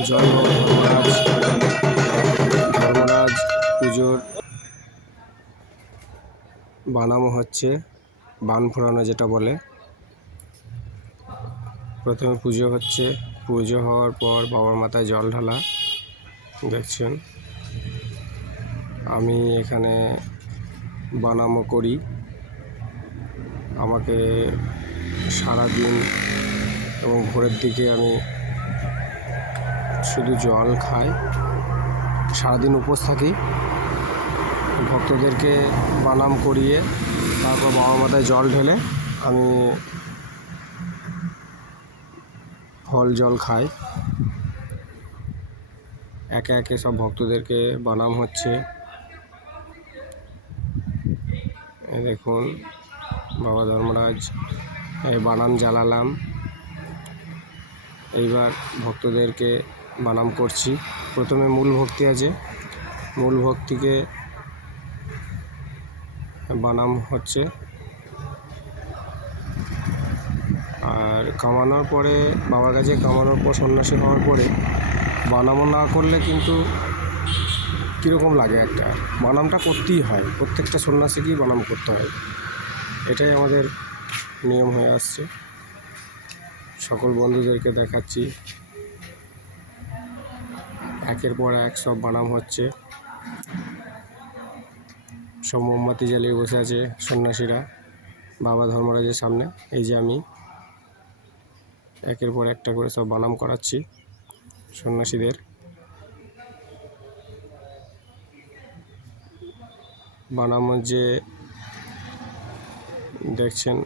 জয় ধর্মরাজ পুজোর বানানো হচ্ছে, বান ফোড়ানো যেটা বলে। প্রথমে পুজো হচ্ছে, পুজো হওয়ার পর বাবার মাথায় জল ঢালা, দেখছেন। আমি এখানে বানামো করি। আমাকে সারাদিন এবং ভোরের দিকে আমি শুধু জল খাই সারাদিন উপোস থাকি। ভক্তদেরকে বানাম করিয়ে তারপর বাবা মাথায় জল ঢেলে আমি ফল, জল খাই। একে একে সব ভক্তদেরকে বানাম হচ্ছে। দেখুন, বাবা ধর্মরাজ, এই বানাম জ্বালালাম। এইবার ভক্তদেরকে বানাম করছি। প্রথমে মূল ভক্তি আছে। মূল ভক্তিকে বানাম হচ্ছে। আর কামানোর পরে, বাবার কাছে কামানোর পর সন্ন্যাসী হওয়ার পরে বানামও না করলে কিন্তু কীরকম লাগে একটা? বানামটা করতেই হয়। প্রত্যেকটা সন্ন্যাসীকেই বানাম করতে হয়। এটাই আমাদের নিয়ম হয়ে আসছে। সকল বন্ধুদেরকে দেখাচ্ছি। একের পর এক সব বানাম হচ্ছে। সব মোমবাতি জ্বালিয়ে বসে আছে সন্ন্যাসীরা, বাবা ধর্মরাজের সামনে। এই যে আমি একের পর একটা করে সব বানাম করাচ্ছি সন্ন্যাসীদের। বানাম যে দেখছেন,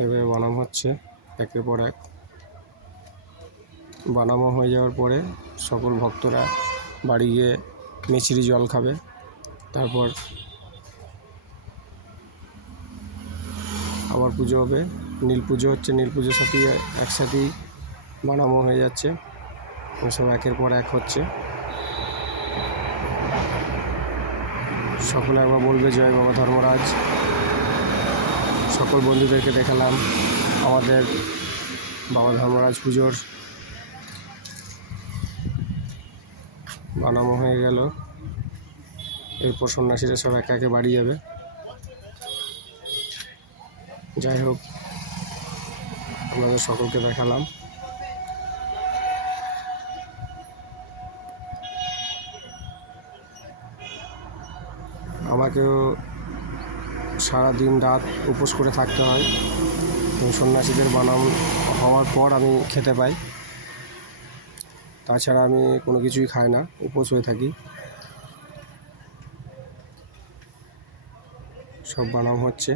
এভাবে বানাম হচ্ছে একের পর এক। বানামো হয়ে যাওয়ার পরে সকল ভক্তরা বাড়ি গিয়ে মিছরি জল খাবে। তারপর আবার পুজো হবে। নীল পুজো হচ্ছে, নীল পুজোর সাথে একসাথেই বানামো হয়ে যাচ্ছে। সব একের পর এক হচ্ছে। সকলে একবার বলবে, জয় বাবা ধর্মরাজ। সকল বন্ধুদেরকে দেখালাম। আমাদের বাবা ধর্মরাজ পুজোর বানানো হয়ে গেল। এরপর সন্ন্যাসীরা সব একে একে বাড়ি যাবে। যাই হোক আপনাদের সকলকে দেখালাম। আমাকেও সারা দিন রাত উপোস করে থাকতে হয়। সন্ন্যাসীদের বানাম হওয়ার পর আমি খেতে পাই। তাছাড়া আমি কোনো কিছুই খাই না, উপোস হয়ে থাকি। সব বানাম হচ্ছে।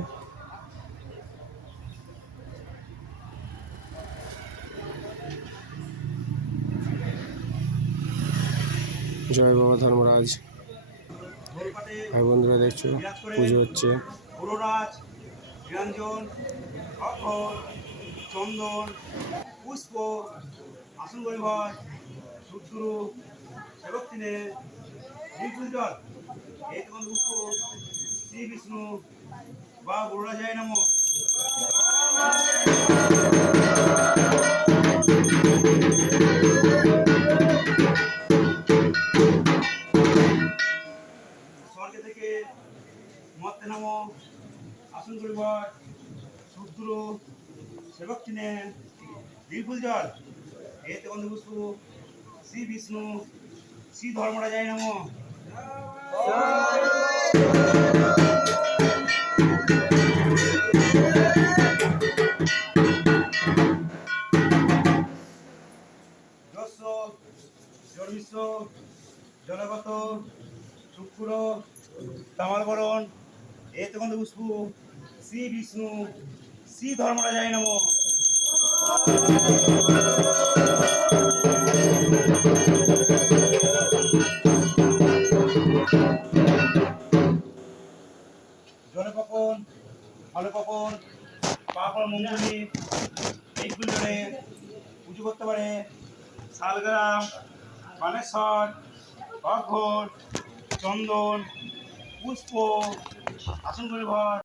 জয় বাবা ধর্মরাজ। ভাই বন্ধুরা দেখছ, পুজো হচ্ছে। চন্দন, পুষ্প, আসন সূত্র সেবক তিনে নীলকুঞ্জল এই তখন পুষ্প শ্রী বিষ্ণু বা গুরুরাজায় নম। স্বর্গে থেকে মত্তে নাম। আসন পরিবার সূত্র সেবক চিনে বিলকুল জল এতে পুষ্প শ্রী বিষ্ণু, শ্রী ধর্মরাজায় নম। যশ জন্মিষ্য জলগত, শুক্র, তামালবরণ এতে গন্ধ পুষ্প, শ্রী বিষ্ণু, শ্রী ধর্মটা ধর্মরাজায় নম। জলপকন ফলপকন পাপড় মঙ্গলি এইগুলো পুজো করতে পারে শালগ্রাম, বানেশ্বর অঘট চন্দন, পুষ্প, আসন ঘর